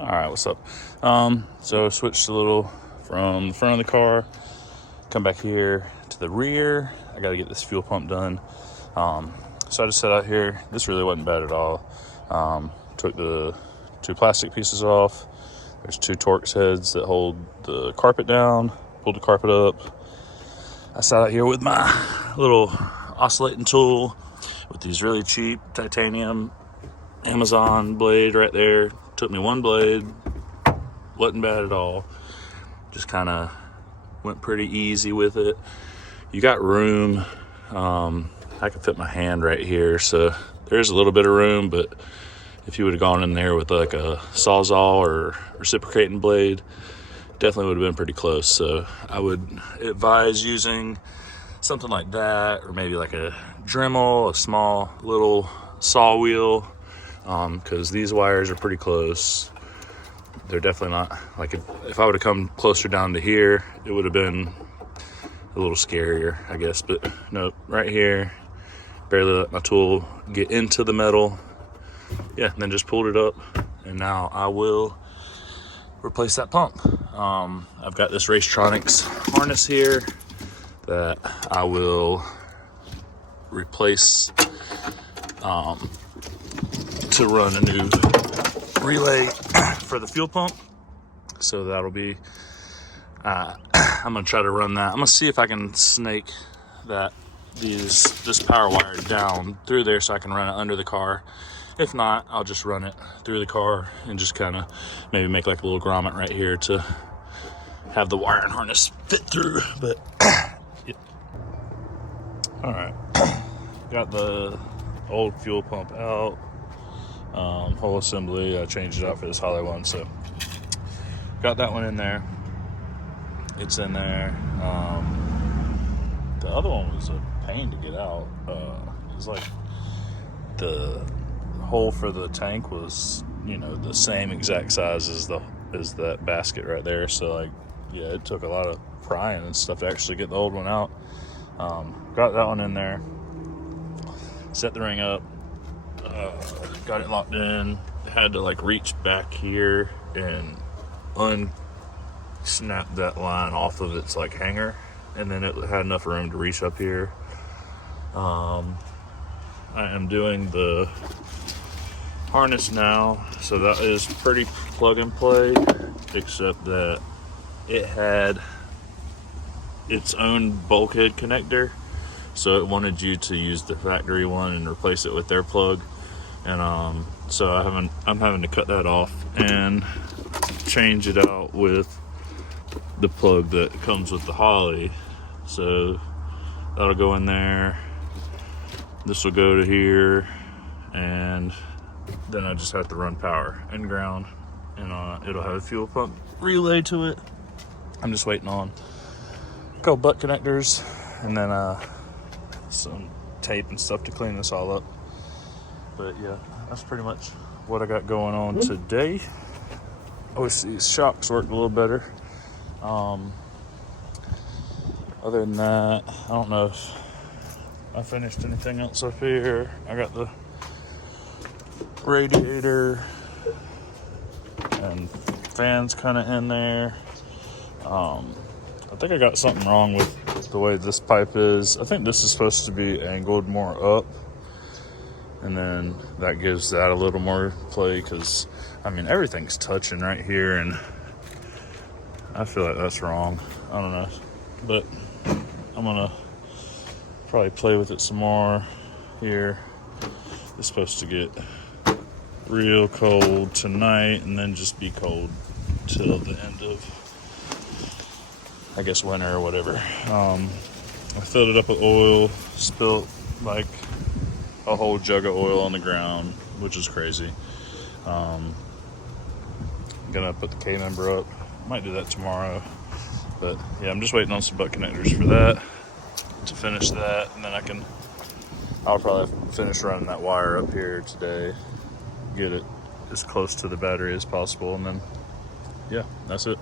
All right, what's up? So switched a little from the front of the car, come back here to the rear. I got to get this fuel pump done. So I just sat out here. This really wasn't bad at all. Took the two plastic pieces off. There's two Torx heads that hold the carpet down, pulled the carpet up. I sat out here with my little oscillating tool with these really cheap titanium Amazon blade right there. Took me one blade, wasn't bad at all. Just kind of went pretty easy with it. You got room. I could fit my hand right here, so there's a little bit of room, but if you would have gone in there with like a Sawzall or reciprocating blade, definitely would have been pretty close. So I would advise using something like that, or maybe like a Dremel, a small little saw wheel, because these wires are pretty close. They're definitely not, like if I would have come closer down to here, it would have been a little scarier, I guess. But no, right here, barely let my tool get into the metal. Yeah, and then just pulled it up, and now I will replace that pump. I've got this racetronix harness here that I will replace to run a new relay for the fuel pump. So that'll be I'm gonna try to run that. I'm gonna see if I can snake this power wire down through there so I can run it under the car. If not, I'll just run it through the car and just kind of maybe make like a little grommet right here to have the wire and harness fit through. But yeah. All right, got the old fuel pump out, whole assembly. I changed it out for this Holley one, so got that one in there. It's in there. The other one was a pain to get out. It was like the hole for the tank was, the same exact size as that basket right there. So like, yeah, it took a lot of prying and stuff to actually get the old one out. Got that one in there. Set the ring up. Got it locked in. Had to like reach back here and unsnap that line off of its like hanger, and then it had enough room to reach up here. I am doing the harness now, so that is pretty plug and play, except that it had its own bulkhead connector, so it wanted you to use the factory one and replace it with their plug, and so I'm having to cut that off and change it out with the plug that comes with the Holley. So that'll go in there. This will go to here, and then I just have to run power and ground, and it'll have a fuel pump relay to it. I'm just waiting on a couple butt connectors, and then some tape and stuff to clean this all up. But yeah, that's pretty much what I got going on today. I wish these shocks worked a little better. Other than that, I don't know if I finished anything else up here. I got the radiator and fans kind of in there. I think I got something wrong with the way this pipe is. I think this is supposed to be angled more up, and then that gives that a little more play, because everything's touching right here, and I feel like that's wrong. I don't know, but I'm gonna probably play with it some more here. It's supposed to get real cold tonight, and then just be cold till the end of, I guess, winter or whatever. I filled it up with oil, spilled like a whole jug of oil on the ground, which is crazy. I'm gonna put the K-member up. Might do that tomorrow, but yeah, I'm just waiting on some butt connectors for that to finish that, and then I'll probably finish running that wire up here today, get it as close to the battery as possible, and then yeah, that's it.